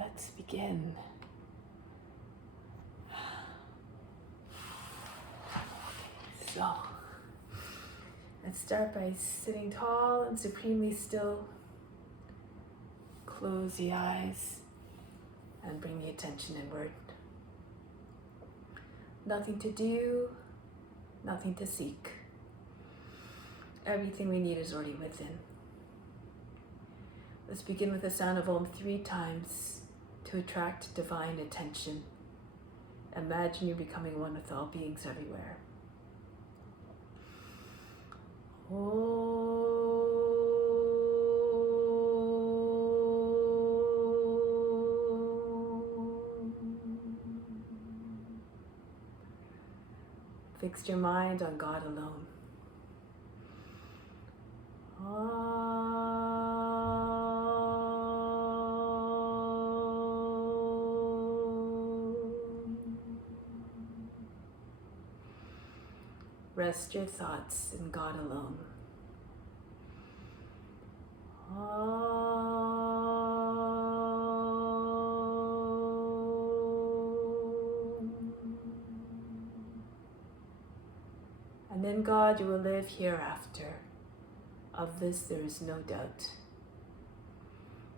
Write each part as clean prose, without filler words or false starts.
let's begin. So, let's start by sitting tall and supremely still. Close the eyes and bring the attention inward. Nothing to do, nothing to seek. Everything we need is already within. Let's begin with the sound of Om 3 times to attract divine attention. Imagine you're becoming one with all beings everywhere. Fix your mind on God alone. Rest your thoughts in God alone. And in God you will live hereafter. Of this there is no doubt.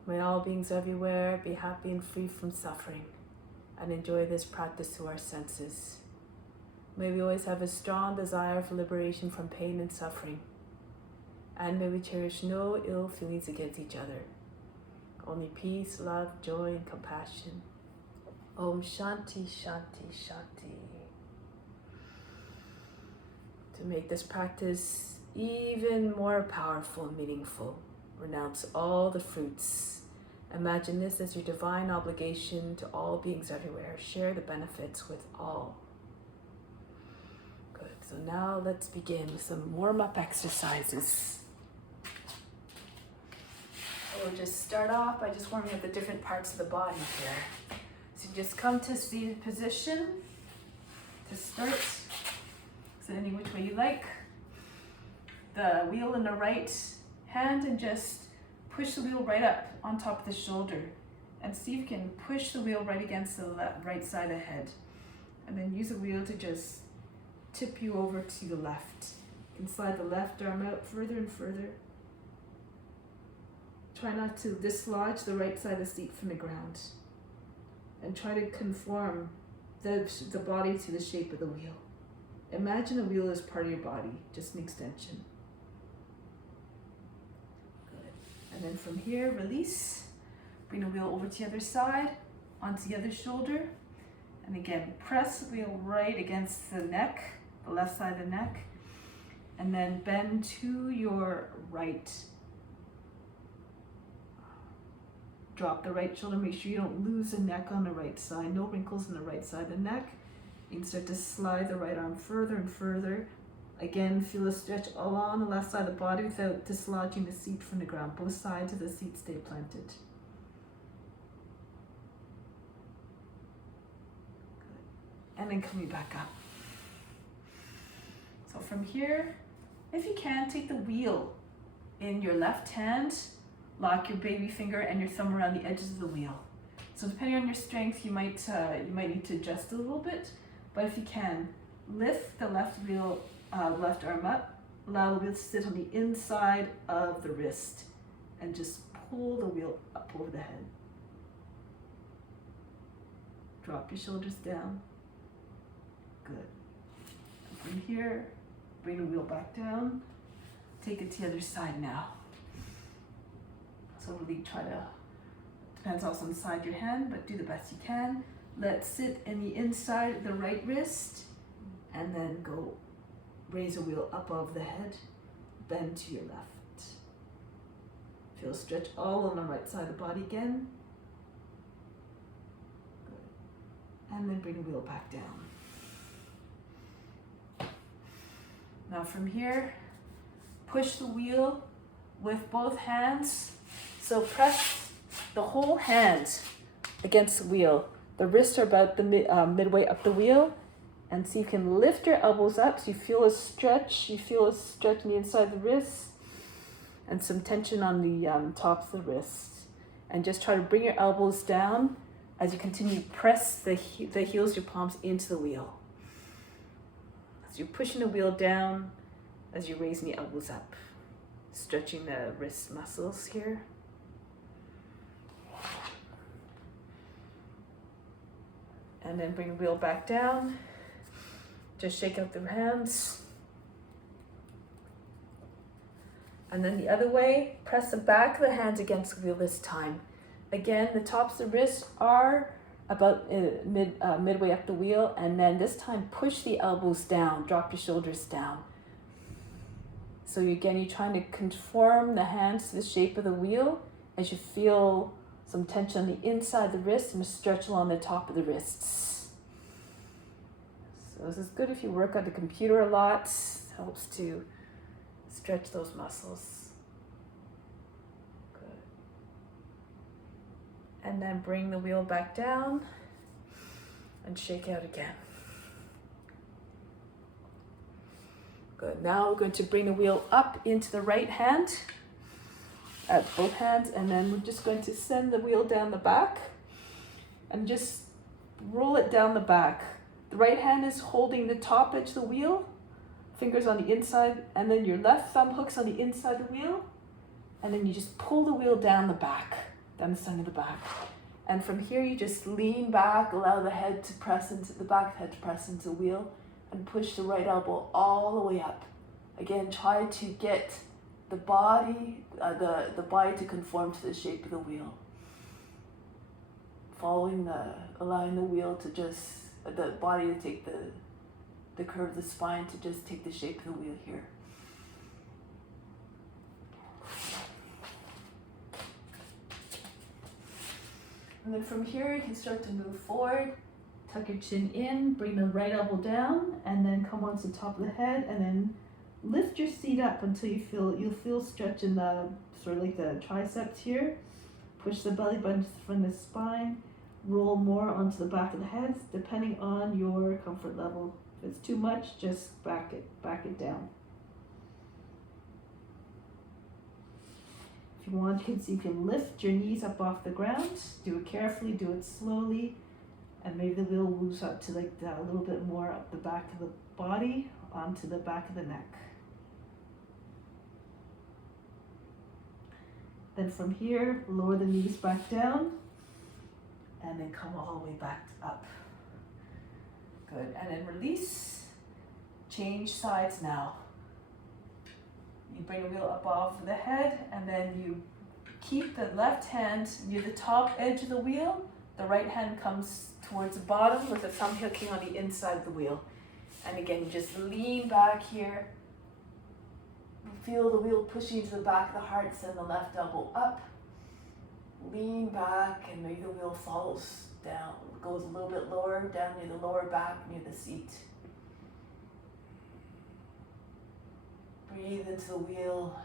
May all beings everywhere be happy and free from suffering and enjoy this practice through our senses. May we always have a strong desire for liberation from pain and suffering. And may we cherish no ill feelings against each other. Only peace, love, joy, and compassion. Om Shanti, Shanti, Shanti. To make this practice even more powerful and meaningful, renounce all the fruits. Imagine this as your divine obligation to all beings everywhere. Share the benefits with all. Good. So now let's begin with some warm-up exercises. We'll just start off by just warming up the different parts of the body here. So just come to seated position to start. So any which way you like. The wheel in the right hand and just push the wheel right up on top of the shoulder. And see if you can push the wheel right against the right side of the head. And then use the wheel to just tip you over to the left. You can slide the left arm out further and further. Try not to dislodge the right side of the seat from the ground. And try to conform the body to the shape of the wheel. Imagine the wheel as part of your body, just an extension. Good. And then from here, release. Bring the wheel over to the other side, onto the other shoulder. And again, press the wheel right against the neck, the left side of the neck. And then bend to your right. Drop the right shoulder, make sure you don't lose the neck on the right side. No wrinkles on the right side of the neck. You can start to slide the right arm further and further. Again, feel a stretch along the left side of the body without dislodging the seat from the ground. Both sides of the seat stay planted. Good. And then coming back up. So from here, if you can, take the wheel in your left hand. Lock your baby finger and your thumb around the edges of the wheel. So depending on your strength, you might need to adjust a little bit. But if you can, lift the left arm up. Allow the wheel to sit on the inside of the wrist, and just pull the wheel up over the head. Drop your shoulders down. Good. And from here, bring the wheel back down. Take it to the other side now. So really try to, depends also on the side of your hand, but do the best you can. Let's sit in the inside of the right wrist, and then go raise the wheel up over the head, bend to your left. Feel stretch all on the right side of the body again. Good. And then bring the wheel back down. Now from here, push the wheel with both hands. So press the whole hand against the wheel. The wrists are about the midway up the wheel. And see if you can lift your elbows up so you feel a stretch. You feel a stretch on the inside of the wrist and some tension on the tops of the wrists. And just try to bring your elbows down as you continue to press the heels of your palms into the wheel. As you're pushing the wheel down, as you're raising the elbows up, stretching the wrist muscles here. And then bring the wheel back down. Just shake out the hands. And then the other way, press the back of the hands against the wheel this time. Again, the tops of the wrists are about midway up the wheel, and then this time push the elbows down, drop your shoulders down. So again, you're trying to conform the hands to the shape of the wheel as you feel some tension on the inside of the wrist and a stretch along the top of the wrists. So this is good if you work on the computer a lot. It helps to stretch those muscles. Good. And then bring the wheel back down and shake out again. Good. Now we're going to bring the wheel up into the right hand, both hands, and then we're just going to send the wheel down the back and just roll it down the back. The right hand is holding the top edge of the wheel, fingers on the inside, and then your left thumb hooks on the inside of the wheel, and then you just pull the wheel down the back, down the center of the back. And from here you just lean back, allow the head to press into the back, head to press into the wheel, and push the right elbow all the way up. Again, try to get the body, the body to conform to the shape of the wheel. Allowing the wheel to just, the body to take the curve of the spine to just take the shape of the wheel here. And then from here, you can start to move forward. Tuck your chin in, bring the right elbow down, and then come onto the top of the head, and then lift your seat up until you'll feel stretch in the, sort of like the triceps here. Push the belly button from the spine. Roll more onto the back of the head, depending on your comfort level. If it's too much, just back it down. If you want, you can lift your knees up off the ground. Do it carefully, do it slowly, and maybe the wheel moves up to like that, a little bit more up the back of the body, onto the back of the neck. Then from here, lower the knees back down, and then come all the way back up. Good, and then release. Change sides now. You bring the wheel up off the head, and then you keep the left hand near the top edge of the wheel. The right hand comes towards the bottom with the thumb hooking on the inside of the wheel. And again, you just lean back here. Feel the wheel pushing into the back of the heart, send the left elbow up. Lean back, and maybe the wheel falls down, goes a little bit lower, down near the lower back, near the seat. Breathe into the wheel.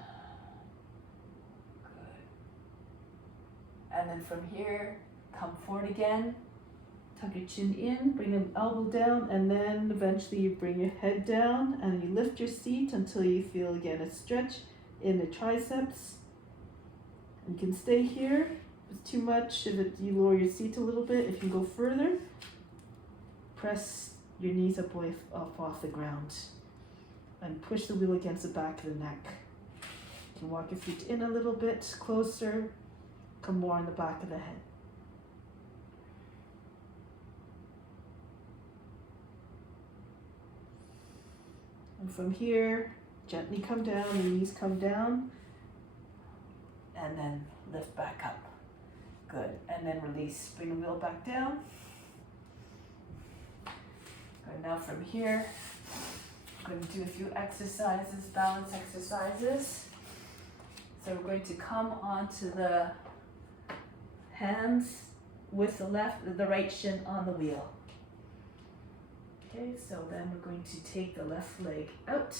Good. And then from here, come forward again. Tuck your chin in, bring the elbow down, and then eventually you bring your head down and you lift your seat until you feel again a stretch in the triceps. You can stay here. If it's too much, you lower your seat a little bit. If you go further, press your knees up off the ground and push the wheel against the back of the neck. You can walk your feet in a little bit closer, come more on the back of the head. And from here, gently come down, your knees come down, and then lift back up. Good, and then release, bring the wheel back down. Good, now from here, I'm going to do a few exercises, balance exercises. So we're going to come onto the hands with the right shin on the wheel. Okay, so then we're going to take the left leg out.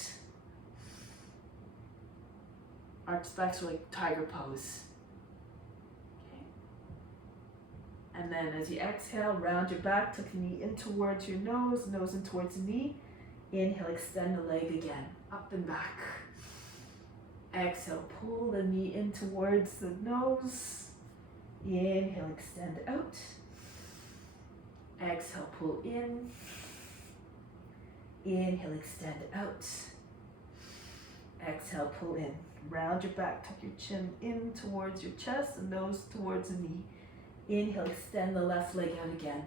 Arch back, so like tiger pose. Okay. And then as you exhale, round your back, tuck the knee in towards your nose in towards the knee. Inhale, extend the leg again, up and back. Exhale, pull the knee in towards the nose. Inhale, extend out. Exhale, pull in. Inhale, extend out. Exhale, pull in. Round your back, tuck your chin in towards your chest and nose towards the knee. Inhale, extend the left leg out again.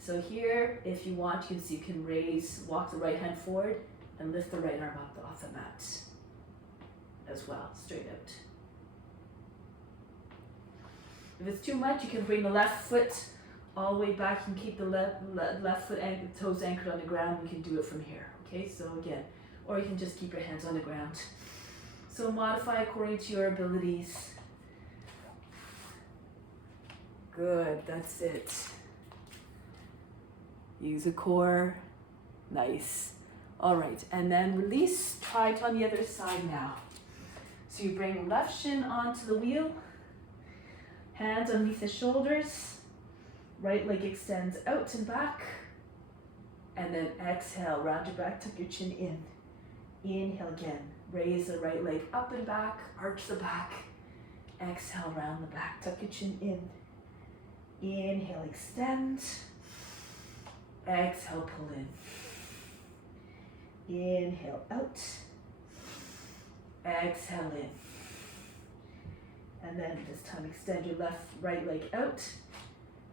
So here, if you want, you can see you can raise, walk the right hand forward and lift the right arm up off the mat as well, straight out. If it's too much, you can bring the left foot all the way back. You can keep the left foot and toes anchored on the ground. You can do it from here, okay? So again, or you can just keep your hands on the ground. So modify according to your abilities. Good, that's it. Use a core. Nice. All right, and then release. Try it on the other side now. So you bring left shin onto the wheel. Hands underneath the shoulders. Right leg extends out and back. And then exhale, round your back, tuck your chin in. Inhale again. Raise the right leg up and back, arch the back. Exhale, round the back, tuck your chin in. Inhale, extend. Exhale, pull in. Inhale, out. Exhale in. And then this time extend your right leg out.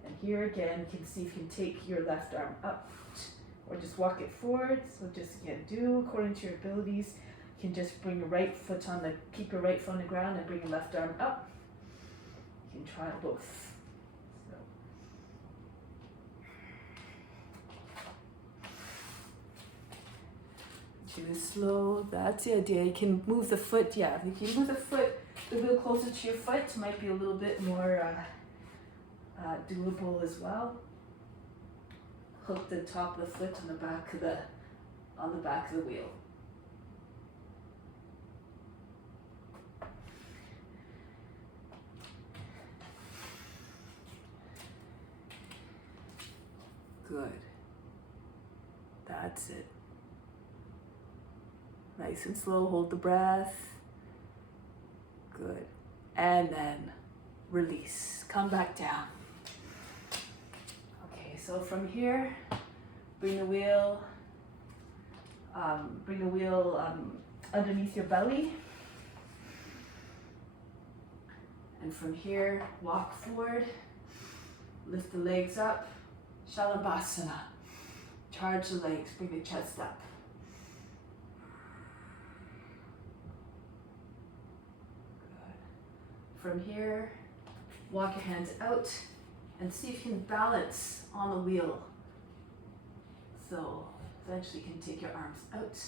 And here again, you can see if you can take your left arm up or just walk it forward. So just again, do according to your abilities. You can just bring your right foot on keep your right foot on the ground and bring your left arm up. You can try both. Do it slow, that's the idea. You can move the foot, yeah. If you move the foot a little closer to your foot, it might be a little bit more doable as well. Hook the top of the foot on the back of the wheel. Good. That's it. Nice and slow, hold the breath. Good. And then release. Come back down. Okay, so from here, bring the wheel underneath your belly. And from here, walk forward. Lift the legs up. Shalabhasana. Charge the legs, bring the chest up. From here, walk your hands out and see if you can balance on the wheel. So eventually you can take your arms out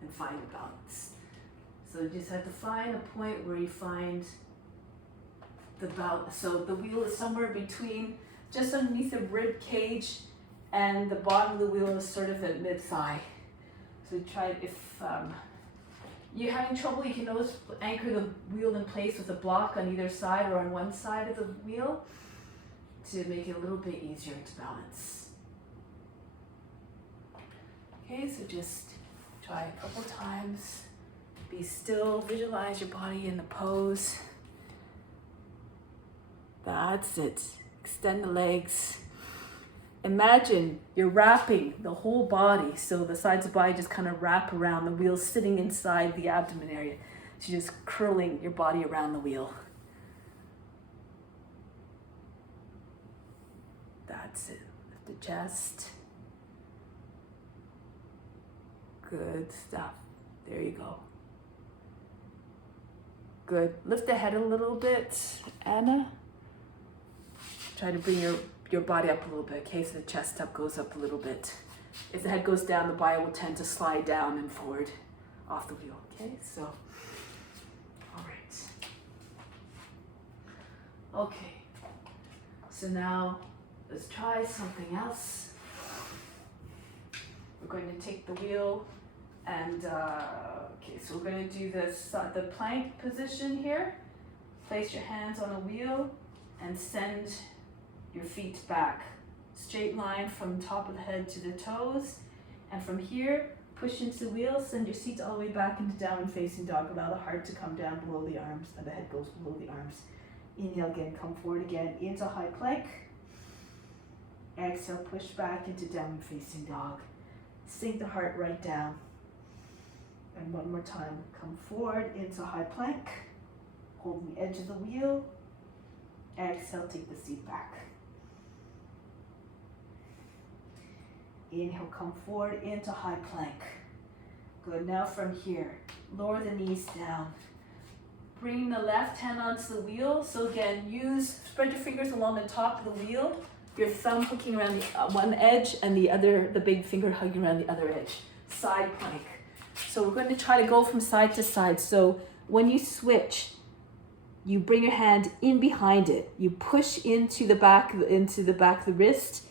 and find a balance. So you just have to find a point where you find the balance. So the wheel is somewhere between, just underneath the rib cage, and the bottom of the wheel is sort of at mid-thigh. So you try, if you're having trouble, you can always anchor the wheel in place with a block on either side or on one side of the wheel to make it a little bit easier to balance. Okay, so just try a couple times. Be still, visualize your body in the pose. That's it. Extend the legs. Imagine you're wrapping the whole body, so the sides of the body just kind of wrap around the wheel, sitting inside the abdomen area. So you're just curling your body around the wheel. That's it. Lift the chest. Good stuff. There you go. Good. Lift the head a little bit, Anna. Try to bring your body up a little bit, okay? So the chest up goes up a little bit. If the head goes down, the body will tend to slide down and forward off the wheel, okay? So, all right. Okay, so now let's try something else. We're going to take the wheel and, okay, so we're going to do the plank position here. Place your hands on the wheel and send your feet back. Straight line from top of the head to the toes. And from here, push into the wheel, send your seat all the way back into downward facing dog. Allow the heart to come down below the arms and the head goes below the arms. Inhale again, come forward again into high plank. Exhale, push back into downward facing dog. Sink the heart right down. And one more time, come forward into high plank. Hold the edge of the wheel. Exhale, take the seat back. Inhale, come forward into high plank. Good, now from here, lower the knees down. Bring the left hand onto the wheel. So again, spread your fingers along the top of the wheel. Your thumb hooking around the one edge and the big finger hugging around the other edge. Side plank. So we're going to try to go from side to side. So when you switch, you bring your hand in behind it. You push into the back of the wrist,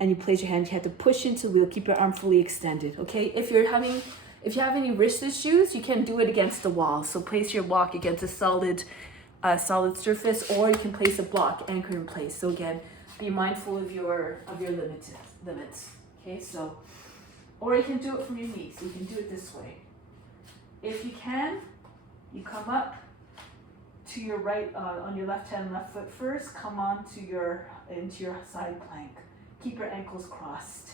and you place your hand. You have to push into the wheel. Keep your arm fully extended. Okay. If you have any wrist issues, you can do it against the wall. So place your block against a solid surface, or you can place a block anchored in place. So again, be mindful of your limits. Okay. So, or you can do it from your knees. You can do it this way. If you can, you come up to your right, on your left hand, left foot first. Come on into your side plank. Keep your ankles crossed.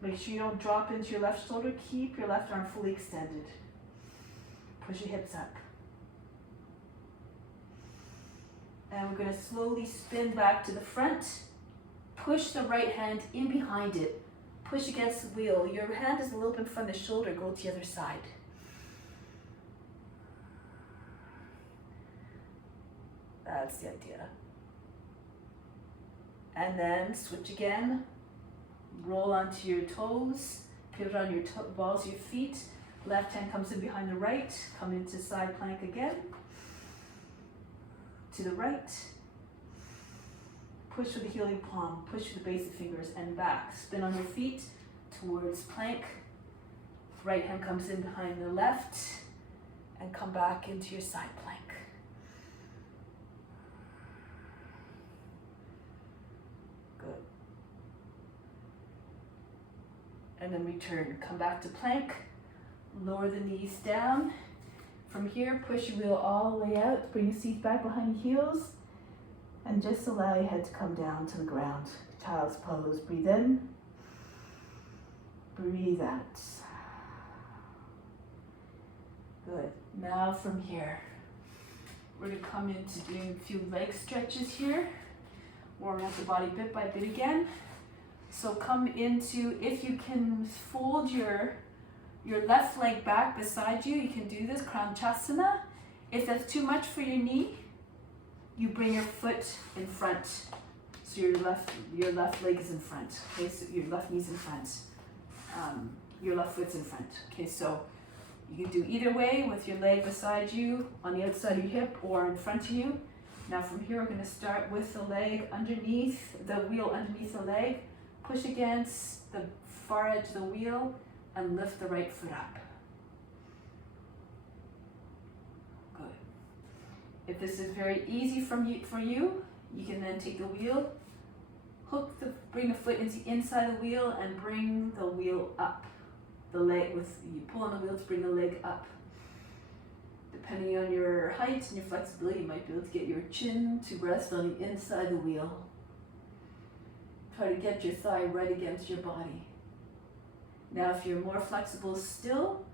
Make sure you don't drop into your left shoulder. Keep your left arm fully extended. Push your hips up. And we're going to slowly spin back to the front. Push the right hand in behind it. Push against the wheel. Your hand is a little bit in front of the shoulder. Go to the other side. That's the idea. And then switch again. Roll onto your toes. Pivot on your balls of your feet. Left hand comes in behind the right. Come into side plank again. To the right. Push with the healing palm. Push with the base of fingers and back. Spin on your feet towards plank. Right hand comes in behind the left. And come back into your side plank. Good. And then return. Come back to plank. Lower the knees down. From here, push your wheel all the way out. Bring your seat back behind your heels. And just allow your head to come down to the ground. Child's pose. Breathe in. Breathe out. Good. Now from here, we're going to come into doing a few leg stretches here. Warming up the body bit by bit again. So come into, if you can fold your left leg back beside you, you can do this, Kranchasana. If that's too much for your knee, you bring your foot in front. So your left leg is in front. Okay, so your left knee's in front. Your left foot's in front. Okay, so you can do either way with your leg beside you, on the outside of your hip, or in front of you. Now from here, we're going to start with the leg underneath, the wheel underneath the leg. Push against the far edge of the wheel and lift the right foot up. Good. If this is very easy for you, you can then take the wheel, bring the foot into the inside of the wheel and bring the wheel up. You pull on the wheel to bring the leg up. Depending on your height and your flexibility, you might be able to get your chin to rest on the inside of the wheel. Try to get your thigh right against your body. Now, if you're more flexible still,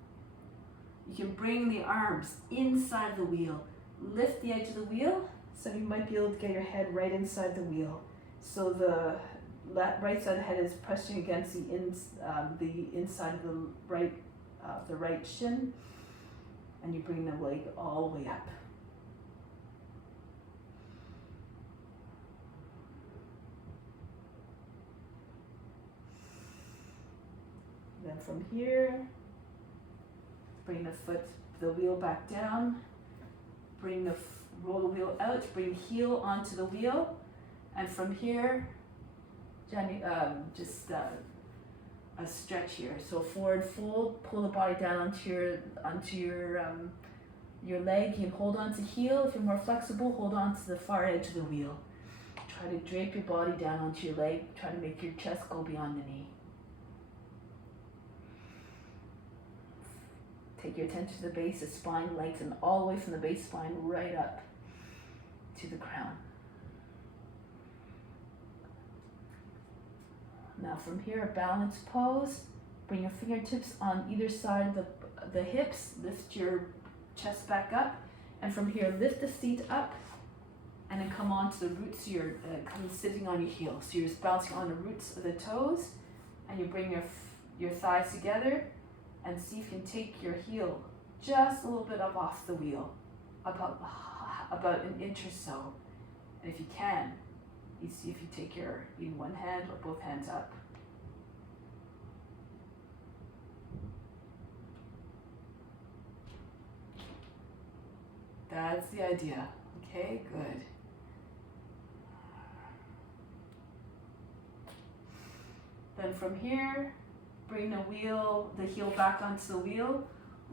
you can bring the arms inside the wheel. Lift the edge of the wheel, so you might be able to get your head right inside the wheel. So the right side of the head is pressing against the inside of the right shin, and you bring the leg all the way up. Then from here, bring the wheel back down, roll the wheel out, bring heel onto the wheel, and from here, just a stretch here. So forward fold, pull the body down onto your leg. You can hold on to heel. If you're more flexible, hold on to the far edge of the wheel. Try to drape your body down onto your leg. Try to make your chest go beyond the knee. Take your attention to the base, the spine, lengthen all the way from the base spine right up to the crown. Now from here, a balanced pose. Bring your fingertips on either side of the hips. Lift your chest back up. And from here, lift the seat up and then come onto the roots. So you're kind of sitting on your heels. So you're just bouncing on the roots of the toes. And you bring your thighs together and see if you can take your heel just a little bit up off the wheel. About an inch or so. And if you can, you see if you take your either one hand or both hands up. That's the idea. Okay, good. Then from here, bring the heel back onto the wheel,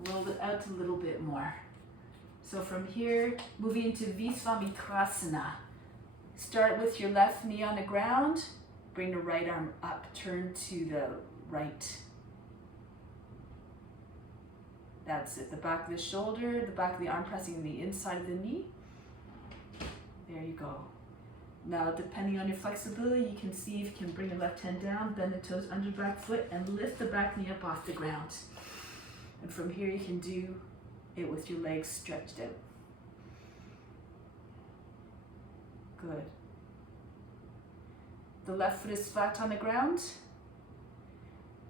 roll it out a little bit more. So from here, moving into Visvamitrasana. Start with your left knee on the ground, bring the right arm up, turn to the right. That's it, the back of the shoulder, the back of the arm pressing the inside of the knee. There you go. Now, depending on your flexibility, you can see if you can bring the left hand down, bend the toes under the back foot, and lift the back knee up off the ground. And from here, you can do it with your legs stretched out. Good. The left foot is flat on the ground.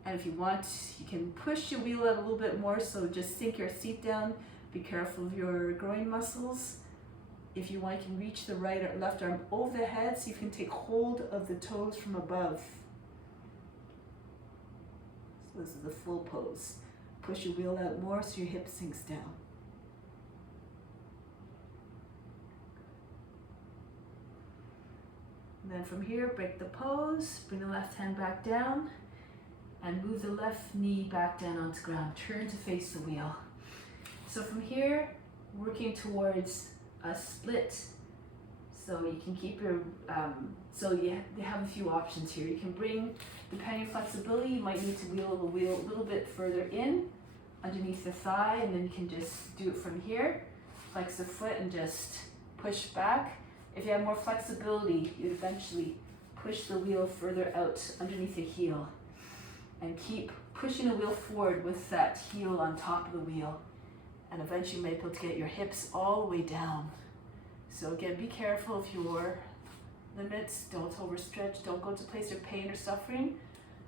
And if you want, you can push your wheel out a little bit more, so just sink your seat down. Be careful of your groin muscles. If you want, you can reach the right or left arm over the head, so you can take hold of the toes from above. So this is the full pose. Push your wheel out more so your hip sinks down. And then from here, break the pose, bring the left hand back down, and move the left knee back down onto the ground. Turn to face the wheel. So from here, working towards a split. So you can keep your, they have a few options here. You can bring, depending on flexibility, you might need to wheel the wheel a little bit further in, underneath the thigh, and then you can just do it from here. Flex the foot and just push back. If you have more flexibility, you'd eventually push the wheel further out underneath the heel. And keep pushing the wheel forward with that heel on top of the wheel. And eventually you may be able to get your hips all the way down. So again, be careful of your limits. Don't overstretch. Don't go to a place of pain or suffering.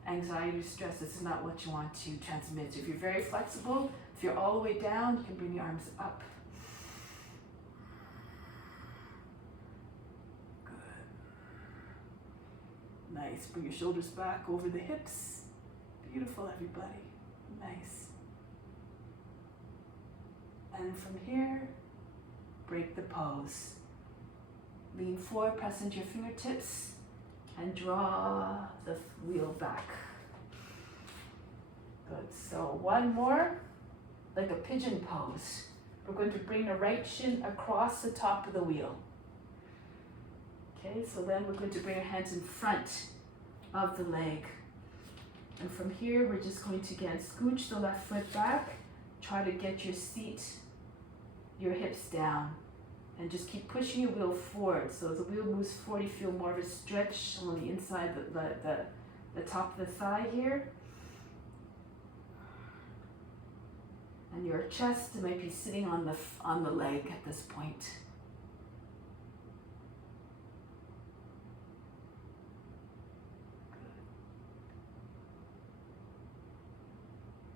Anxiety or stress, this is not what you want to transmit. If you're very flexible, if you're all the way down, you can bring your arms up. Nice. Bring your shoulders back over the hips. Beautiful, everybody. Nice. And from here, break the pose. Lean forward, press into your fingertips, and draw the wheel back. Good. So one more, like a pigeon pose. We're going to bring the right shin across the top of the wheel. Okay, so then we're going to bring our hands in front of the leg. And from here, we're just going to, again, scooch the left foot back. Try to get your seat, your hips down. And just keep pushing your wheel forward. So as the wheel moves forward, you feel more of a stretch on the inside, the top of the thigh here. And your chest might be sitting on the leg at this point.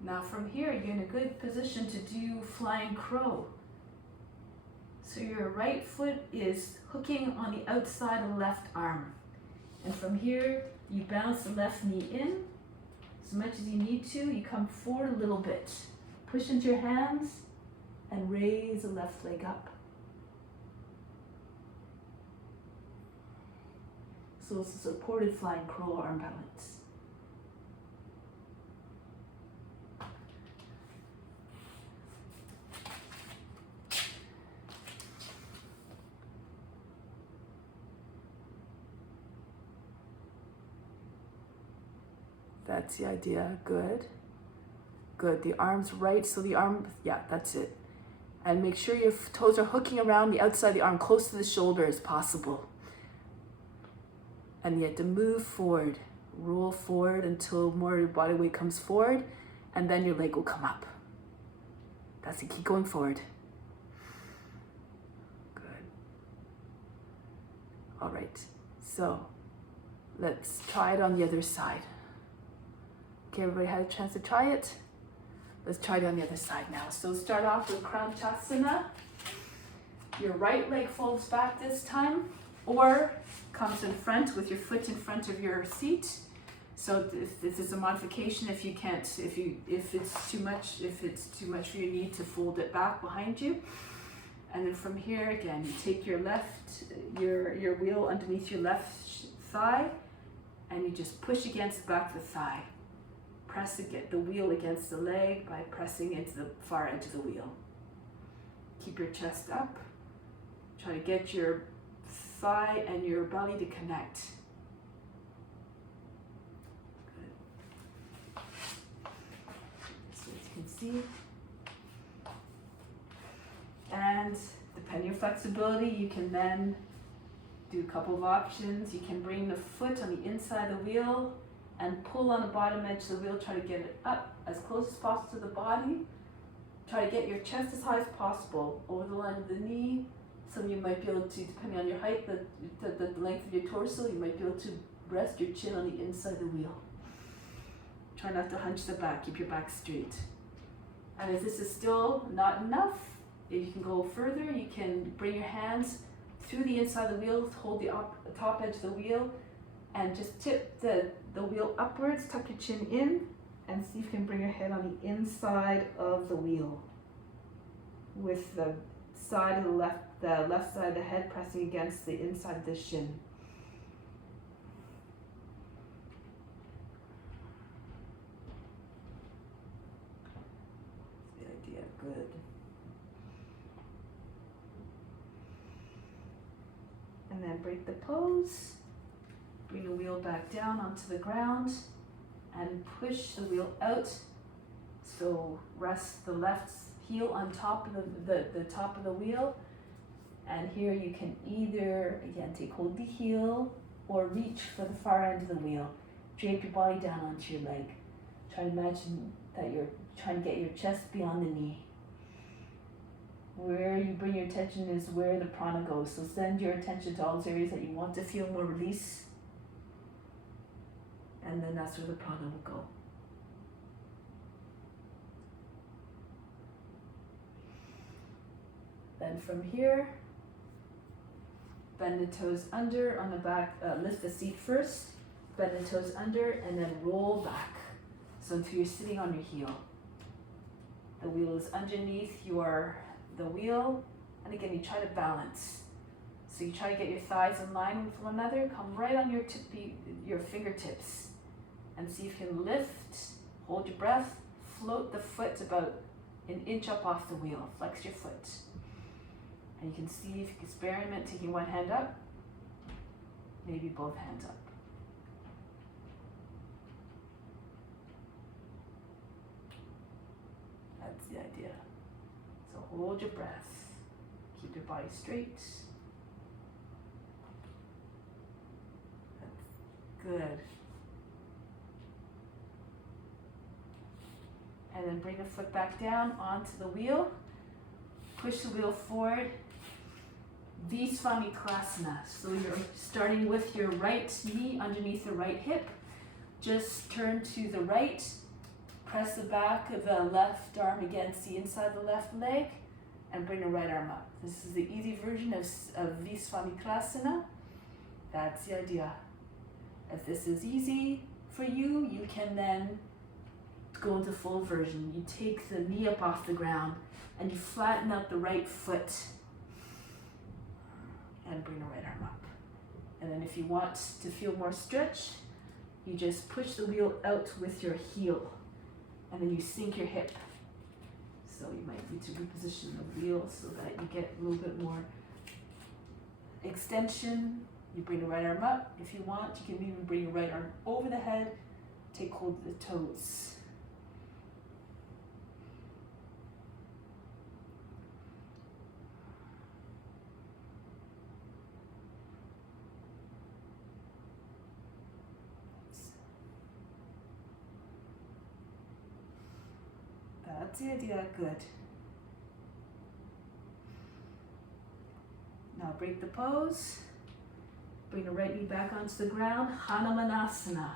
Now from here, you're in a good position to do flying crow. So your right foot is hooking on the outside of the left arm. And from here, you bounce the left knee in as much as you need to. You come forward a little bit. Push into your hands and raise the left leg up. So it's a supported flying crow arm balance. That's the idea. Good. Good. The arm's right, so the arm, yeah, that's it. And make sure your toes are hooking around the outside of the arm, close to the shoulder as possible. And you have to move forward, roll forward until more of your body weight comes forward, and then your leg will come up. That's it, keep going forward. Good. All right, so let's try it on the other side. Okay, everybody had a chance to try it? Let's try it on the other side now. So start off with Crown Chasana. Your right leg folds back this time, or comes in front with your foot in front of your seat. So this is a modification if you can't, if it's too much for your knee to fold it back behind you. And then from here again, you take your your wheel underneath your left thigh, and you just push against the back of the thigh. Press the wheel against the leg by pressing into the far edge of the wheel. Keep your chest up. Try to get your thigh and your belly to connect. Good. So as you can see. And depending on your flexibility, you can then do a couple of options. You can bring the foot on the inside of the wheel and pull on the bottom edge of the wheel, try to get it up as close as possible to the body. Try to get your chest as high as possible over the line of the knee. Some of you might be able to, depending on your height, the length of your torso, you might be able to rest your chin on the inside of the wheel. Try not to hunch the back, keep your back straight. And if this is still not enough, if you can go further, you can bring your hands through the inside of the wheel, hold the top edge of the wheel, and just tip the wheel upwards, tuck your chin in, and see if you can bring your head on the inside of the wheel with the side of the left side of the head pressing against the inside of the shin. That's the idea, good. And then break the pose. Bring the wheel back down onto the ground and push the wheel out. So rest the left heel on top of the top of the wheel. And here you can either, again, take hold of the heel or reach for the far end of the wheel. Drape your body down onto your leg. Try to imagine that you're trying to get your chest beyond the knee. Where you bring your attention is where the prana goes. So send your attention to all those areas that you want to feel more release. And then that's where the prana will go. Then from here, bend the toes under on the back, lift the seat first, bend the toes under, and then roll back. So until you're sitting on your heel. The wheel is underneath the wheel, and again, you try to balance. So you try to get your thighs in line with one another, come right on your fingertips, and see if you can lift, hold your breath, float the foot about an inch up off the wheel, flex your foot. And you can see if you can experiment taking one hand up, maybe both hands up. That's the idea. So hold your breath, keep your body straight. That's good. And then bring the foot back down onto the wheel. Push the wheel forward. Visvamiklasana. So you're starting with your right knee underneath the right hip. Just turn to the right. Press the back of the left arm against the inside of the left leg and bring the right arm up. This is the easy version of Visvamiklasana. That's the idea. If this is easy for you, you can then go into full version. You take the knee up off the ground and you flatten out the right foot and bring the right arm up. And then if you want to feel more stretch, you just push the wheel out with your heel and then you sink your hip. So you might need to reposition the wheel so that you get a little bit more extension. You bring the right arm up. If you want, you can even bring your right arm over the head. Take hold of the toes. Good. Now break the pose. Bring the right knee back onto the ground. Hanumanasana.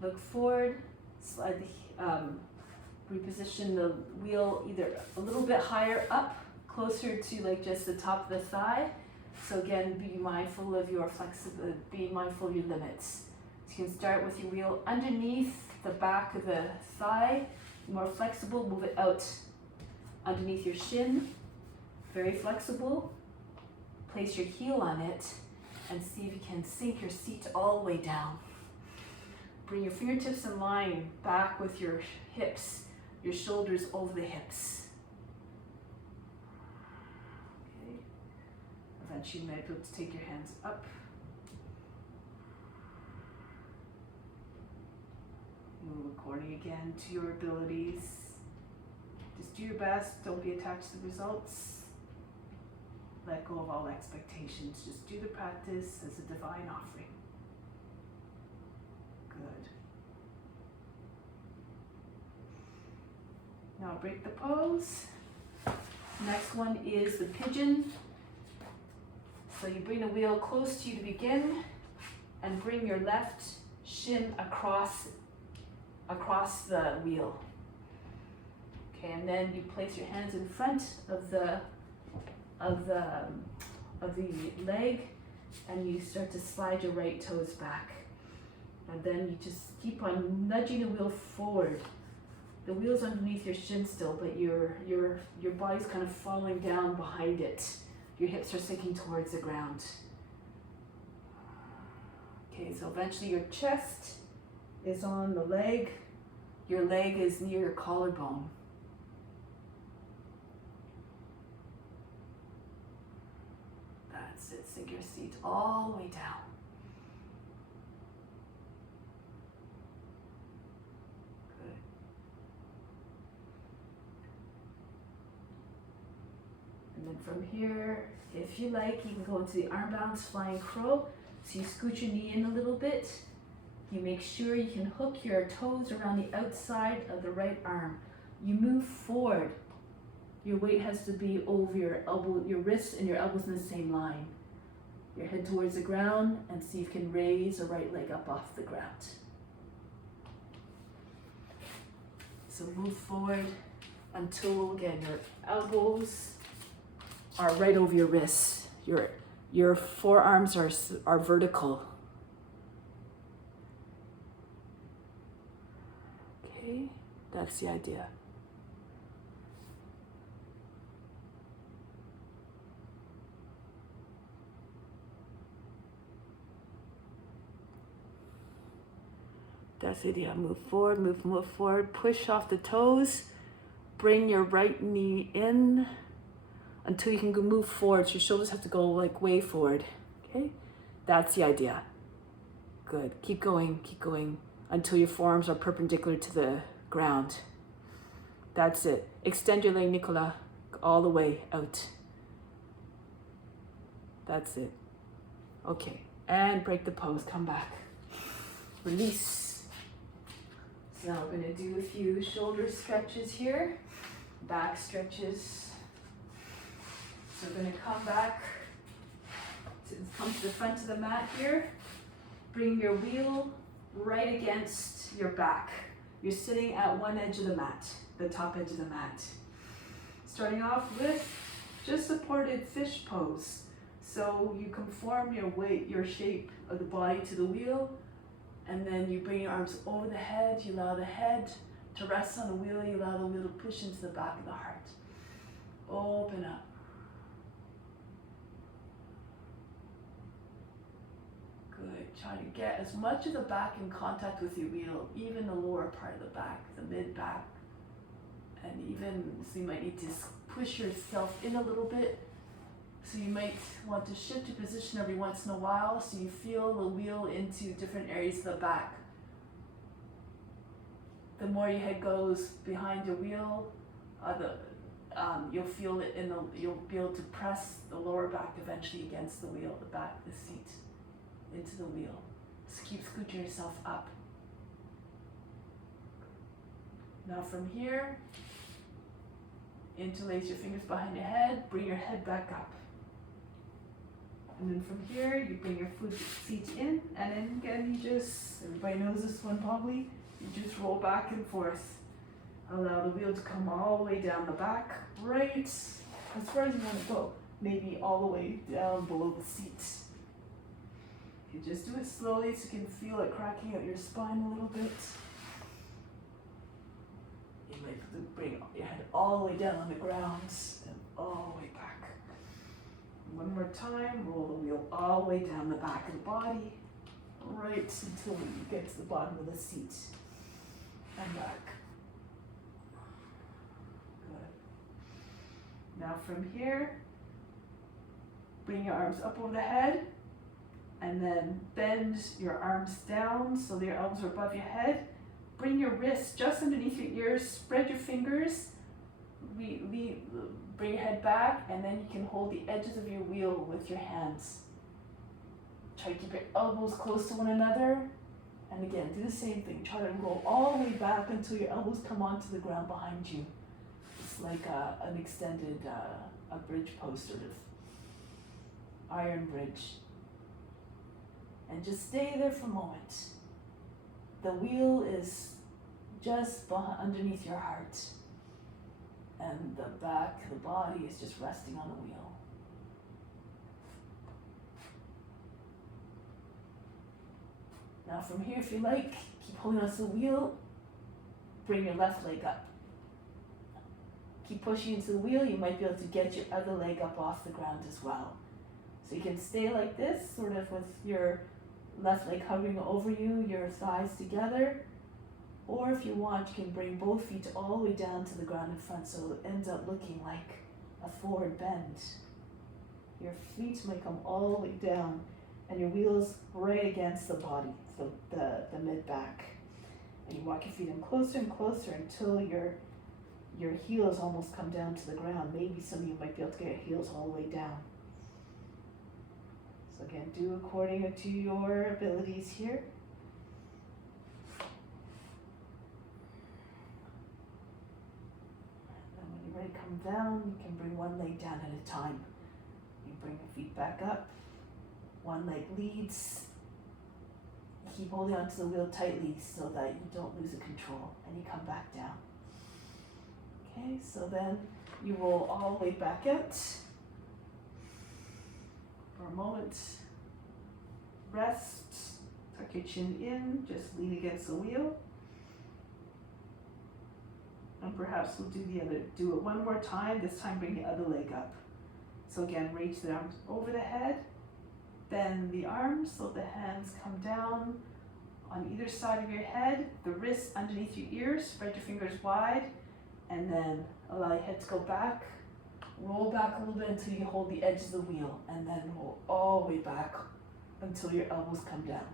Look forward. Slide the, reposition the wheel either a little bit higher up, closer to like just the top of the thigh. So again, be mindful of your flexibility, be mindful of your limits. So you can start with your wheel underneath the back of the thigh, more flexible, move it out underneath your shin, very flexible. Place your heel on it and see if you can sink your seat all the way down. Bring your fingertips in line back with your hips, your shoulders over the hips. Okay. Eventually you might be able to take your hands up. Move according again to your abilities. Just do your best, don't be attached to the results. Let go of all expectations. Just do the practice as a divine offering. Good. Now break the pose. Next one is the pigeon. So you bring the wheel close to you to begin and bring your left shin across the wheel. Okay, and then you place your hands in front of the leg, and you start to slide your right toes back. And then you just keep on nudging the wheel forward. The wheel's underneath your shin still, but your body's kind of falling down behind it. Your hips are sinking towards the ground. Okay, so eventually your chest is on the leg. Your leg is near your collarbone. That's it, sink your seat all the way down. Good. And then from here, if you like, you can go into the arm balance flying crow. So you scoot your knee in a little bit. You make sure you can hook your toes around the outside of the right arm. You move forward. Your weight has to be over your elbow, your wrists and your elbows in the same line. Your head towards the ground, and see if you can raise the right leg up off the ground. So move forward until, again, your elbows are right over your wrists. Your forearms are vertical. Okay, that's the idea. That's the idea. Move forward, move forward. Push off the toes. Bring your right knee in until you can move forward. So your shoulders have to go like way forward. Okay? That's the idea. Good. Keep going until your forearms are perpendicular to the ground. That's it. Extend your leg, Nicola, all the way out. That's it. Okay. And break the pose. Come back. Release. So now we're going to do a few shoulder stretches here, back stretches. So we're going to come back, come to the front of the mat here. Bring your wheel right against your back. You're sitting at one edge of the mat, the top edge of the mat. Starting off with just supported fish pose. So you conform your weight, your shape of the body to the wheel. And then you bring your arms over the head. You allow the head to rest on the wheel. You allow the wheel to push into the back of the heart. Open up. Good. Try to get as much of the back in contact with your wheel, even the lower part of the back, the mid back. And even, so you might need to push yourself in a little bit. So you might want to shift your position every once in a while so you feel the wheel into different areas of the back. The more your head goes behind your wheel, you'll feel it you'll be able to press the lower back eventually against the wheel, the back of the seat, into the wheel. So keep scooching yourself up. Now from here, interlace your fingers behind your head, bring your head back up. And then from here, you bring your feet in, and then again, you just, everybody knows this one probably, you just roll back and forth. Allow the wheel to come all the way down the back, right as far as you want to go. Maybe all the way down below the seat. You just do it slowly so you can feel it cracking out your spine a little bit. You might bring your head all the way down on the ground and all the way back. One more time, roll the wheel all the way down the back of the body, right until you get to the bottom of the seat and back. Good. Now from here, bring your arms up over the head and then bend your arms down so your elbows are above your head. Bring your wrists just underneath your ears, spread your fingers, bring your head back, and then you can hold the edges of your wheel with your hands. Try to keep your elbows close to one another, and again, do the same thing. Try to roll all the way back until your elbows come onto the ground behind you. It's like an extended a bridge post, sort of iron bridge. And just stay there for a moment. The wheel is just underneath your heart, and the back of the body is just resting on the wheel. Now from here, if you like, keep holding onto the wheel, bring your left leg up. Keep pushing into the wheel, you might be able to get your other leg up off the ground as well. So you can stay like this, sort of with your left leg hovering over you, your thighs together. Or if you want, you can bring both feet all the way down to the ground in front so it ends up looking like a forward bend. Your feet may come all the way down and your wheel's right against the body, so the mid-back. And you walk your feet in closer and closer until your heels almost come down to the ground. Maybe some of you might be able to get your heels all the way down. So again, do according to your abilities here. Come down, you can bring one leg down at a time. You bring your feet back up, one leg leads. Keep holding onto the wheel tightly so that you don't lose the control, and you come back down. Okay, so then you roll all the way back out. For a moment, rest, tuck your chin in, just lean against the wheel. And perhaps we'll do it one more time. This time bring the other leg up. So again, reach the arms over the head, bend the arms so the hands come down on either side of your head, the wrists underneath your ears, spread your fingers wide, and then allow your head to go back. Roll back a little bit until you hold the edge of the wheel, and then roll all the way back until your elbows come down.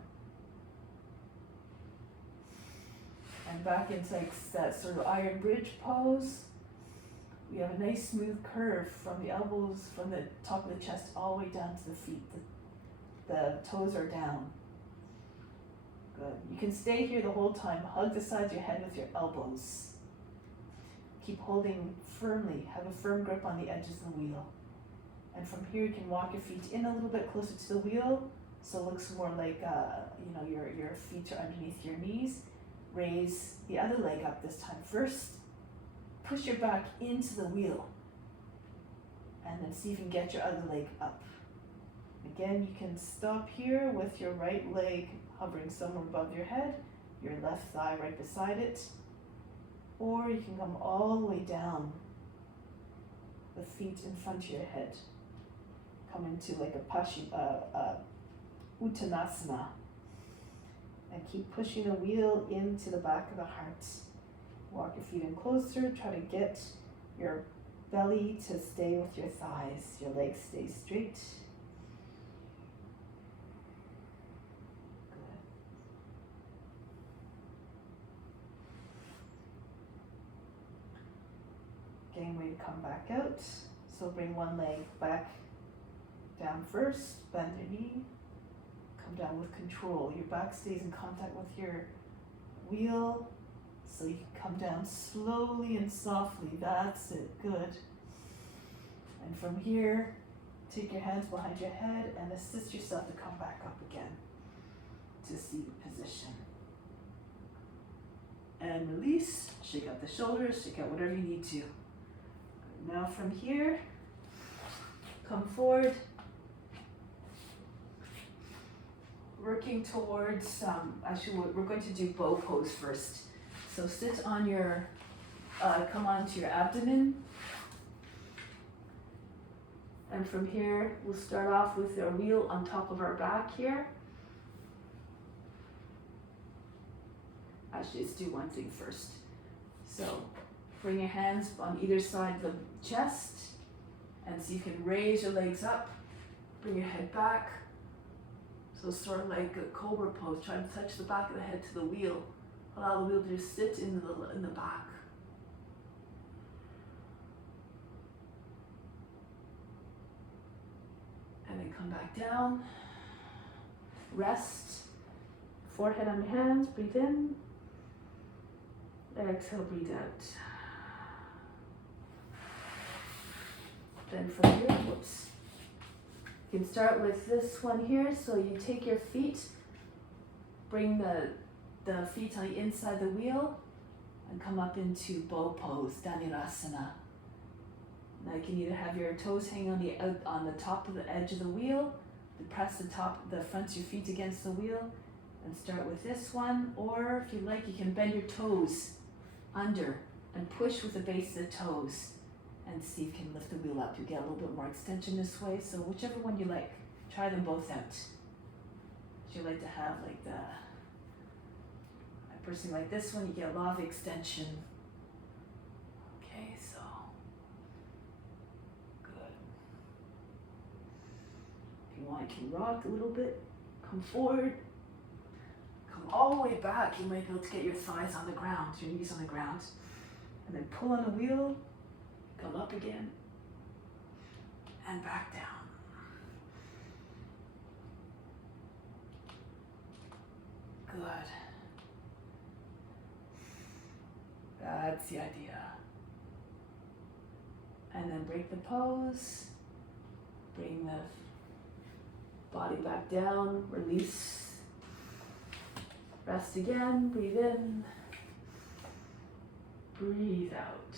And back into like that sort of iron bridge pose. We have a nice smooth curve from the elbows, from the top of the chest all the way down to the feet. The toes are down. Good. You can stay here the whole time. Hug the sides of your head with your elbows. Keep holding firmly. Have a firm grip on the edges of the wheel. And from here you can walk your feet in a little bit closer to the wheel, so it looks more like your feet are underneath your knees. Raise the other leg up this time. First, push your back into the wheel, and then see if you can get your other leg up. Again, you can stop here with your right leg hovering somewhere above your head, your left thigh right beside it, or you can come all the way down, the feet in front of your head. Come into like a Uttanasana. And keep pushing the wheel into the back of the heart. Walk your feet in closer. Try to get your belly to stay with your thighs. Your legs stay straight. Good. Getting ready to come back out. So bring one leg back down first. Bend your knee. Come down with control. Your back stays in contact with your wheel, so you can come down slowly and softly. That's it, good. And from here, take your hands behind your head and assist yourself to come back up again to seated position. And release, shake out the shoulders, shake out whatever you need to. Now from here, come forward, working towards, actually we're going to do bow pose first. So sit on your, come onto your abdomen. And from here, we'll start off with our wheel on top of our back here. Actually, let's do one thing first. So bring your hands on either side of the chest, and so you can raise your legs up, bring your head back. So sort of like a cobra pose, try to touch the back of the head to the wheel. Allow the wheel to just sit in the back. And then come back down. Rest. Forehead on your hands, breathe in. Exhale, breathe out. Then from here, whoops. You can start with this one here. So you take your feet, bring the feet on the inside the wheel, and come up into bow pose, Dhanurasana. Now you can either have your toes hang on the top of the edge of the wheel, press the front of your feet against the wheel, and start with this one. Or if you like, you can bend your toes under and push with the base of the toes, and see if you can lift the wheel up. You get a little bit more extension this way. So whichever one you like, try them both out. Would you like to have like I personally like this one, you get a lot of extension. Okay, so good. If you want, you can rock a little bit, come forward, come all the way back. You might be able to get your thighs on the ground, your knees on the ground, and then pull on the wheel, come up again, and back down. Good. That's the idea. And then break the pose. Bring the body back down. Release. Rest again. Breathe in. Breathe out.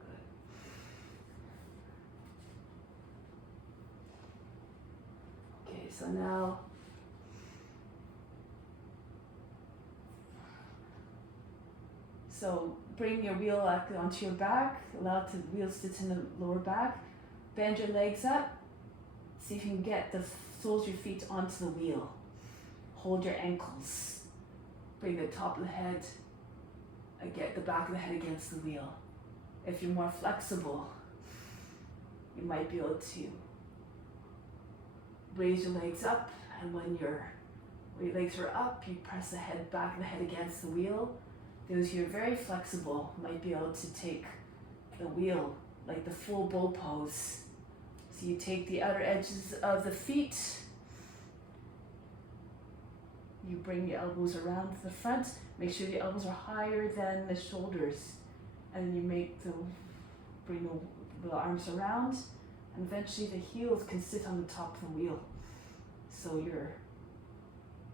Good. Okay, so now bring your wheel onto your back, allow the wheel to sit in the lower back, bend your legs up, see if you can get the soles of your feet onto the wheel. Hold your ankles, bring the top of the head, get the back of the head against the wheel. If you're more flexible, you might be able to raise your legs up, and when your legs are up, you press the back of the head against the wheel. Those who are very flexible might be able to take the wheel, like the full bull pose. So you take the outer edges of the feet, you bring your elbows around to the front, make sure the elbows are higher than the shoulders, and then you bring the arms around, and eventually the heels can sit on the top of the wheel. So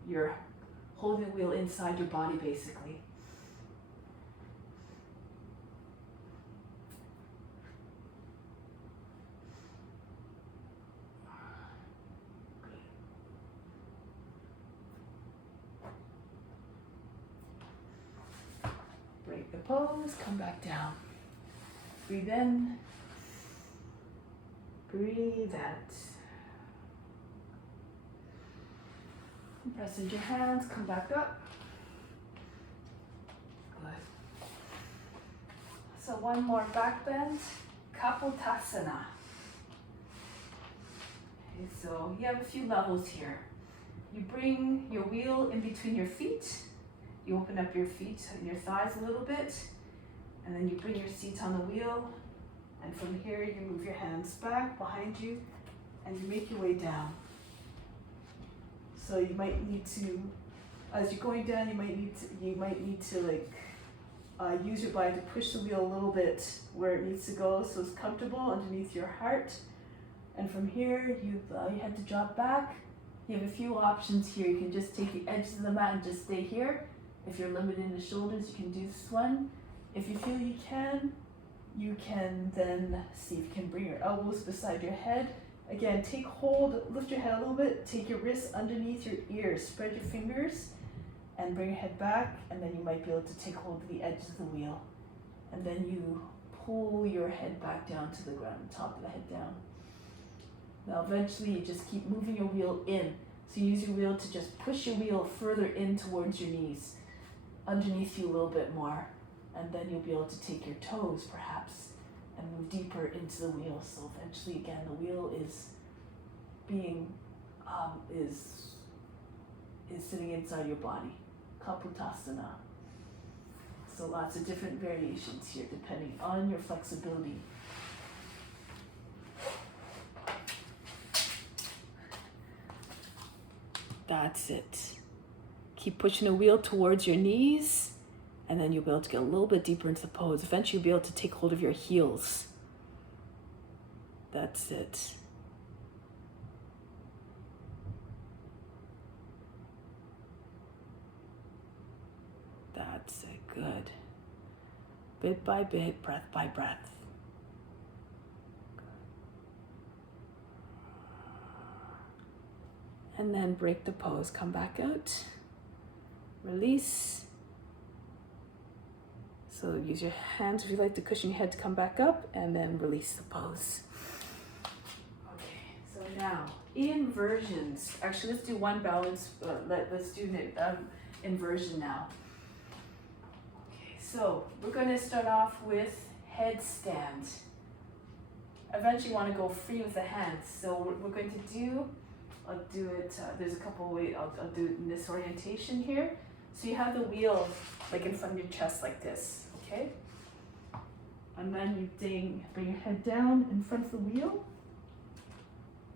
you're holding the wheel inside your body basically. Break the pose, come back down. Breathe in, breathe out. Press into your hands, come back up. Good. So one more back bend, Kapotasana. Okay, so you have a few levels here. You bring your wheel in between your feet. You open up your feet and your thighs a little bit, and then you bring your seat on the wheel, and from here you move your hands back behind you, and you make your way down. So you might need to As you're going down, you might need to like use your body to push the wheel a little bit where it needs to go, so it's comfortable underneath your heart. And from here, you allow your head to drop back. You have a few options here. You can just take the edges of the mat and just stay here. If you're limited in the shoulders, you can do this one. If you feel you can then see if you can bring your elbows beside your head. Again, take hold, lift your head a little bit, take your wrists underneath your ears, spread your fingers, and bring your head back, and then you might be able to take hold of the edges of the wheel. And then you pull your head back down to the ground, top of the head down. Now eventually you just keep moving your wheel in. So you use your wheel to just push your wheel further in towards your knees, underneath you a little bit more. And then you'll be able to take your toes perhaps and move deeper into the wheel. So eventually again the wheel is being, is sitting inside your body. Kapotasana. So lots of different variations here depending on your flexibility. That's it. Keep pushing the wheel towards your knees, and then you'll be able to get a little bit deeper into the pose. Eventually you'll be able to take hold of your heels. That's it. That's it, good. Bit by bit, breath by breath. And then break the pose, come back out, release. So use your hands if you like to cushion your head to come back up, and then release the pose. Okay, so now inversions. Actually, let's do one balance, let's do inversion now. Okay, so we're gonna start off with headstand. Eventually you wanna go free with the hands. So what we're going to do, I'll do it, there's a couple of ways, I'll do it in this orientation here. So you have the wheel like in front of your chest like this, okay? And then you bring your head down in front of the wheel.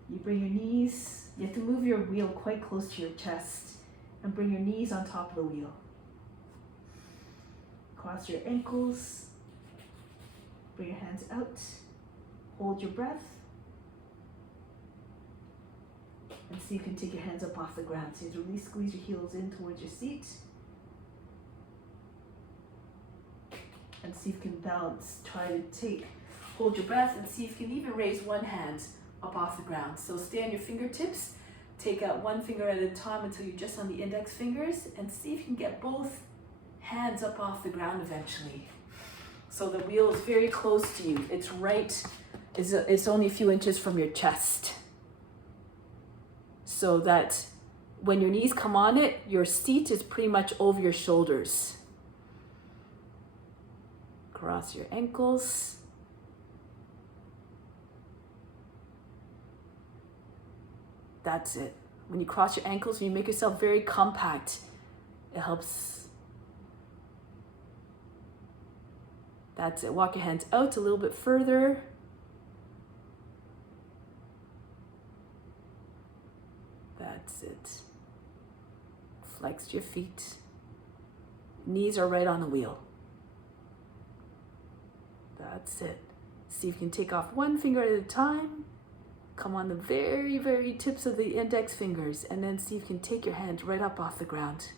You bring your knees, you have to move your wheel quite close to your chest and bring your knees on top of the wheel. Cross your ankles, bring your hands out, hold your breath. And see if you can take your hands up off the ground. So you really squeeze your heels in towards your seat. And see if you can balance. Try to hold your breath and see if you can even raise one hand up off the ground. So stay on your fingertips. Take out one finger at a time until you're just on the index fingers, and see if you can get both hands up off the ground eventually. So the wheel is very close to you. It's it's only a few inches from your chest. So that when your knees come on it, your seat is pretty much over your shoulders. Cross your ankles. That's it. When you cross your ankles, when you make yourself very compact, it helps. That's it. Walk your hands out a little bit further. That's it. Flex your feet. Knees are right on the wheel. That's it. See if you can take off one finger at a time. Come on the very, very tips of the index fingers, and then see if you can take your hand right up off the ground.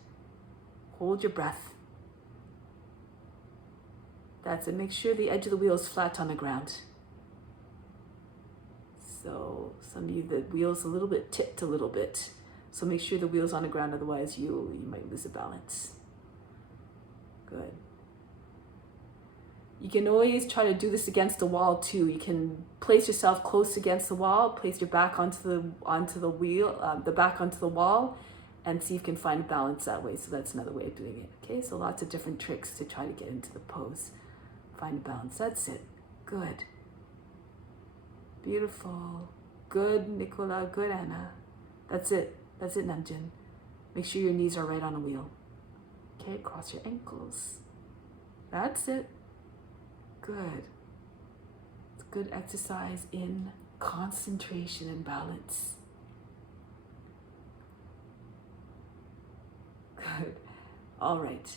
Hold your breath. That's it. Make sure the edge of the wheel is flat on the ground. So some of you, the wheel's a little bit tipped a little bit. So make sure the wheel's on the ground, otherwise you might lose the balance. Good. You can always try to do this against the wall too. You can place yourself close against the wall, place your back onto the wheel, the back onto the wall, and see if you can find a balance that way. So that's another way of doing it. Okay, so lots of different tricks to try to get into the pose. Find a balance. That's it. Good. Beautiful. Good, Nicola. Good, Anna. That's it. That's it, Namjoon. Make sure your knees are right on the wheel. Okay, cross your ankles. That's it. Good. It's good exercise in concentration and balance. Good. All right.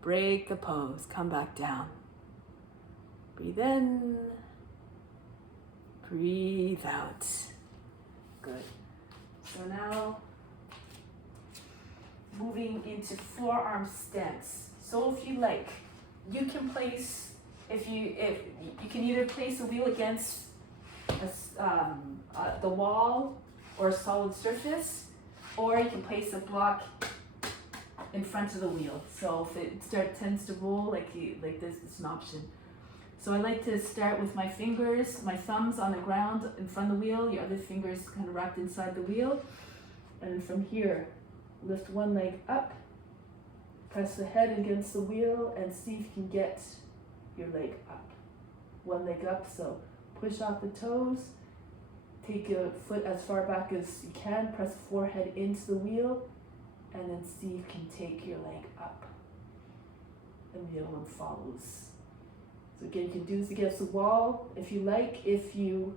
Break the pose. Come back down. Breathe in. Breathe out. Good. So now, moving into forearm stance. So if you like, you can place, if you can either place a wheel against the wall or a solid surface, or you can place a block in front of the wheel. So if it tends to roll like this, it's an option. So I like to start with my fingers, my thumbs on the ground in front of the wheel, your other fingers kind of wrapped inside the wheel. And from here, lift one leg up, press the head against the wheel, and see if you can get your leg up. One leg up, so push off the toes, take your foot as far back as you can, press the forehead into the wheel, and then see if you can take your leg up. And the other one follows. So again, you can do this against the wall if you like. If you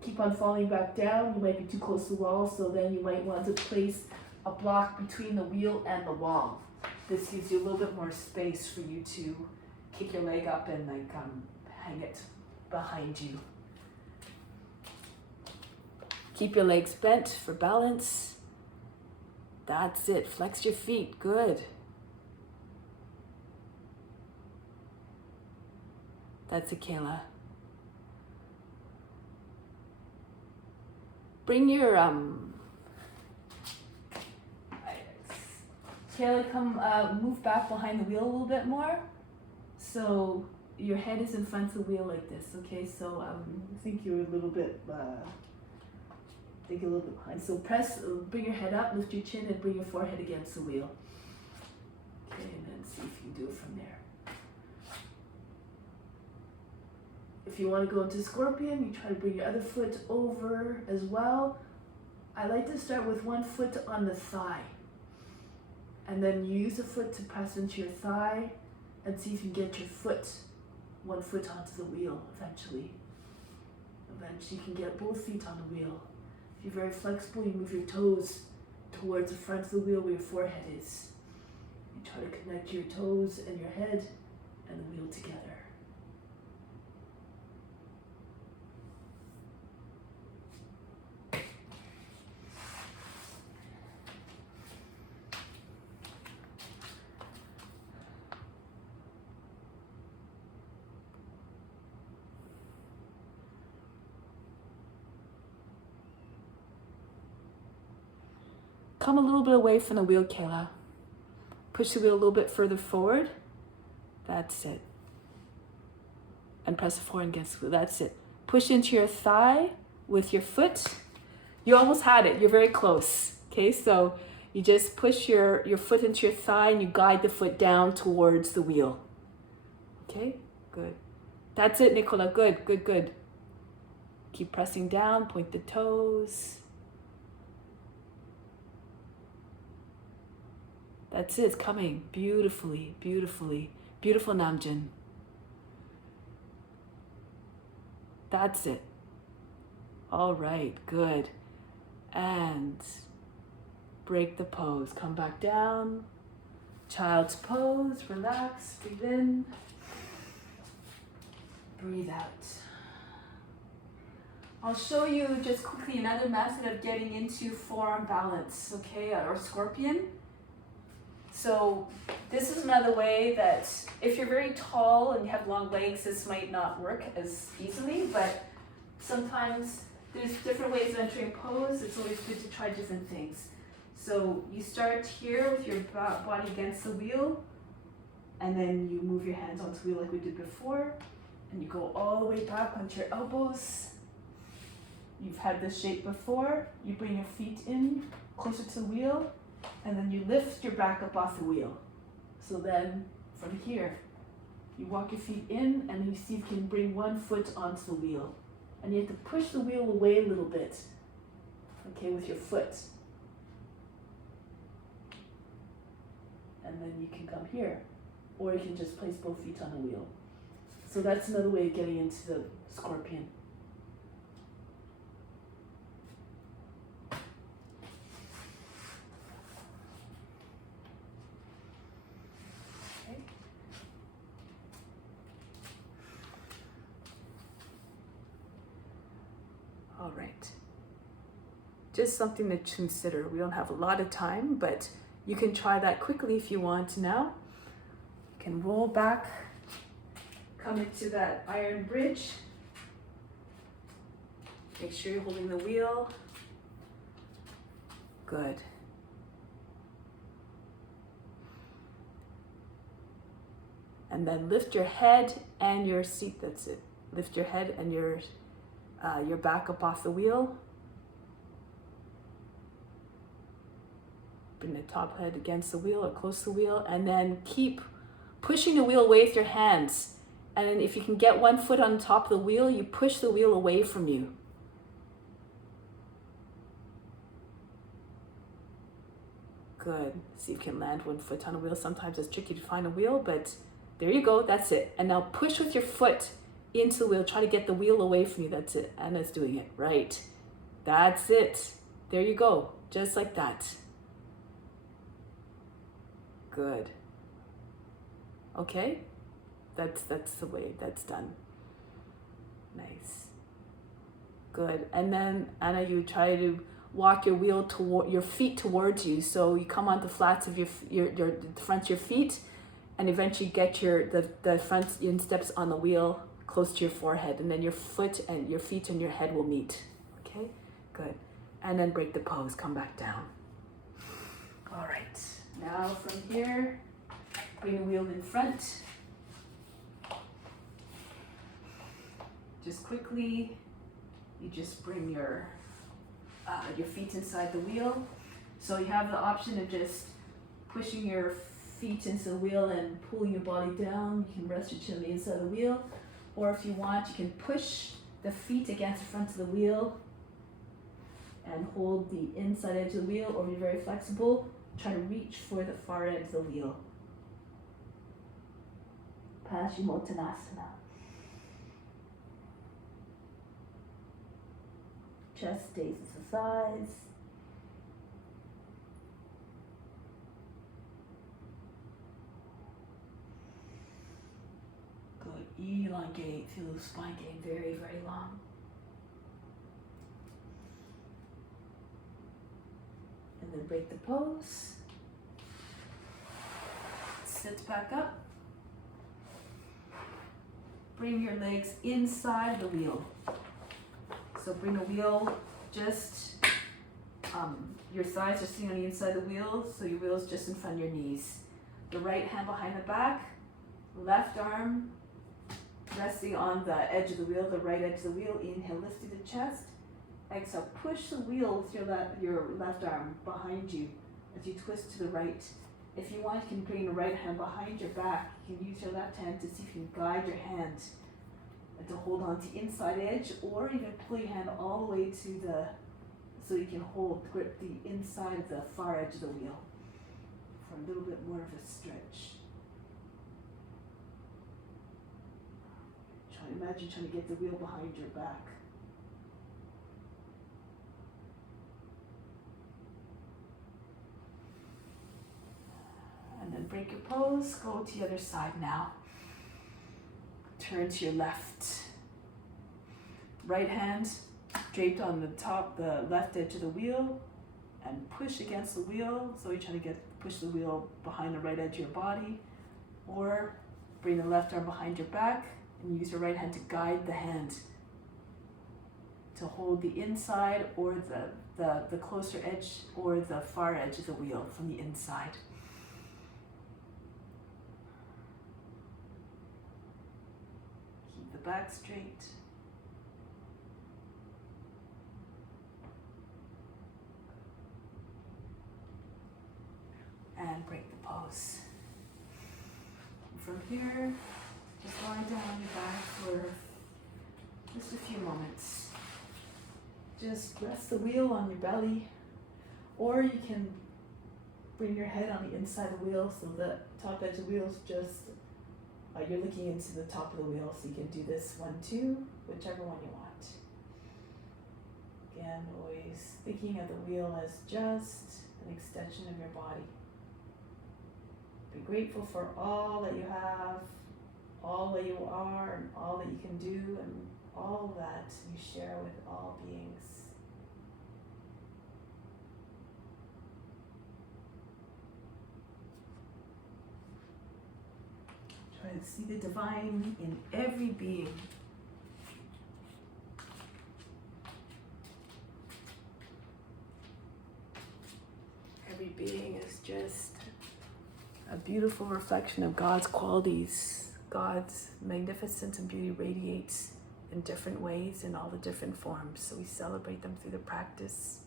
keep on falling back down, you might be too close to the wall, so then you might want to place a block between the wheel and the wall. This gives you a little bit more space for you to kick your leg up and hang it behind you. Keep your legs bent for balance. That's it. Flex your feet. Good. That's it, Kayla. Bring your Kayla, come move back behind the wheel a little bit more. So your head is in front of the wheel like this. Okay, so I think you're a little bit behind. So bring your head up, lift your chin, and bring your forehead against the wheel. Okay, and then see if you can do it from there. If you want to go into scorpion, you try to bring your other foot over as well. I like to start with one foot on the thigh. And then you use the foot to press into your thigh and see if you can get your one foot onto the wheel eventually. Eventually you can get both feet on the wheel. If you're very flexible, you move your toes towards the front of the wheel where your forehead is. You try to connect your toes and your head and the wheel together. Come a little bit away from the wheel, Kayla. Push the wheel a little bit further forward. That's it. And press the forward against the wheel. That's it. Push into your thigh with your foot. You almost had it. You're very close. Okay, so you just push your foot into your thigh and you guide the foot down towards the wheel. Okay, good. That's it, Nicola. Good, good, good. Keep pressing down, point the toes. That's it, it's coming beautifully, beautifully. Beautiful, Namjoon. That's it. All right, good. And break the pose. Come back down. Child's pose, relax, breathe in. Breathe out. I'll show you just quickly another method of getting into forearm balance, okay, or scorpion. So this is another way that if you're very tall and you have long legs, this might not work as easily, but sometimes there's different ways of entering pose. It's always good to try different things. So you start here with your body against the wheel, and then you move your hands onto the wheel like we did before, and you go all the way back onto your elbows. You've had this shape before. You bring your feet in closer to the wheel, and then you lift your back up off the wheel. So then from here, you walk your feet in and you see if you can bring one foot onto the wheel. And you have to push the wheel away a little bit, okay, with your foot. And then you can come here, or you can just place both feet on the wheel. So that's another way of getting into the scorpion. All right. Just something to consider. We don't have a lot of time, but you can try that quickly if you want now. You can roll back, come into that iron bridge. Make sure you're holding the wheel. Good. And then lift your head and your seat, that's it. Lift your head and your back up off the wheel. Bring the top head against the wheel or close to the wheel, and then keep pushing the wheel away with your hands. And then if you can get one foot on top of the wheel, you push the wheel away from you. Good. See if you can land one foot on a wheel. Sometimes it's tricky to find a wheel, but there you go. That's it. And now push with your foot into the wheel. Try to get the wheel away from you. That's it. Anna's doing it. Right. That's it. There you go. Just like that. Good. Okay. That's the way that's done. Nice. Good. And then Anna, you try to walk your wheel toward your feet towards you. So you come on the flats of the fronts of your feet, and eventually get the front insteps on the wheel close to your forehead, and then your foot and your feet and your head will meet. Okay, good. And then break the pose, come back down. All right, now from here, bring the wheel in front. Just quickly, you just bring your feet inside the wheel. So you have the option of just pushing your feet into the wheel and pulling your body down. You can rest your chin on the inside of the wheel. Or if you want, you can push the feet against the front of the wheel and hold the inside edge of the wheel, or be very flexible. Try to reach for the far edge of the wheel. Paschimottanasana. Chest stays to the sides. Good. Elongate. Feel the spine getting very, very long. And then break the pose. Sit back up. Bring your legs inside the wheel. So bring the wheel just, your thighs are sitting on the inside of the wheel, so your wheel is just in front of your knees. The right hand behind the back, left arm resting on the edge of the wheel, the right edge of the wheel. Inhale, lift to the chest. Exhale, push the wheel with your left arm behind you as you twist to the right. If you want, you can bring the right hand behind your back. You can use your left hand to see if you can guide your hand to hold on to inside edge, or even pull your hand all the way to so you can grip the inside of the far edge of the wheel for a little bit more of a stretch. Imagine trying to get the wheel behind your back. And then break your pose, go to the other side now. Turn to your left. Right hand draped on the left edge of the wheel, and push against the wheel. So you're trying to push the wheel behind the right edge of your body, or bring the left arm behind your back and use your right hand to guide the hand to hold the inside or the closer edge or the far edge of the wheel from the inside. Keep the back straight. And break the pose. From here, just lie down on your back for just a few moments. Just rest the wheel on your belly, or you can bring your head on the inside of the wheel so the top edge of the wheel is just, you're looking into the top of the wheel, so you can do this one too, whichever one you want. Again, always thinking of the wheel as just an extension of your body. Be grateful for all that you have, all that you are, and all that you can do, and all that you share with all beings. beings. Try to see the divine in every being. Every being is just a beautiful reflection of God's qualities. God's magnificence and beauty radiates in different ways, in all the different forms. So we celebrate them through the practice.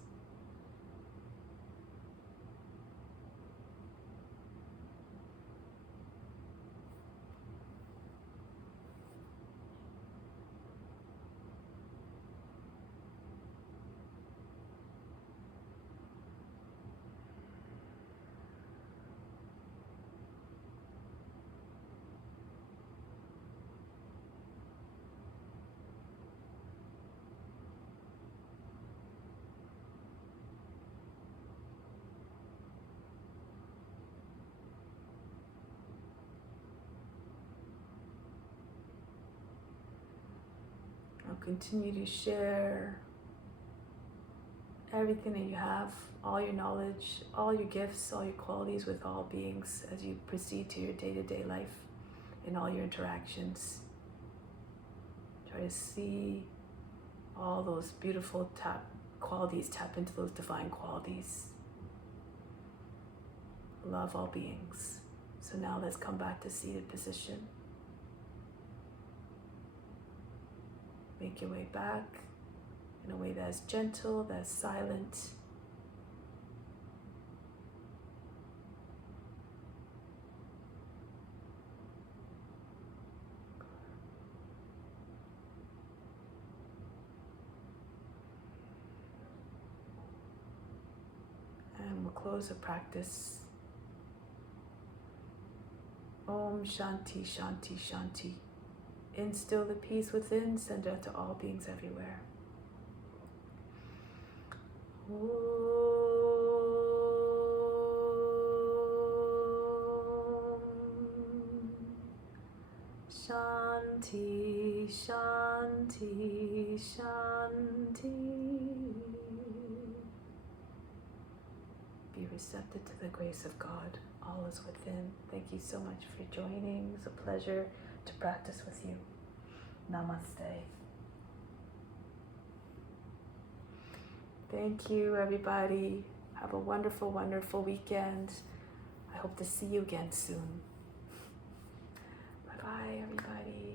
Continue to share everything that you have, all your knowledge, all your gifts, all your qualities with all beings as you proceed to your day-to-day life in all your interactions. Try to see all those beautiful qualities, tap into those divine qualities. Love all beings. So now let's come back to seated position. Make your way back in a way that's gentle, that's silent. And we'll close the practice. Om Shanti Shanti Shanti. Instill the peace within, send out to all beings everywhere. Om Shanti Shanti Shanti. Be receptive to the grace of God. All is within. Thank you so much for joining. It's a pleasure to practice with you. Namaste. Thank you, everybody. Have a wonderful, wonderful weekend. I hope to see you again soon. Bye-bye, everybody.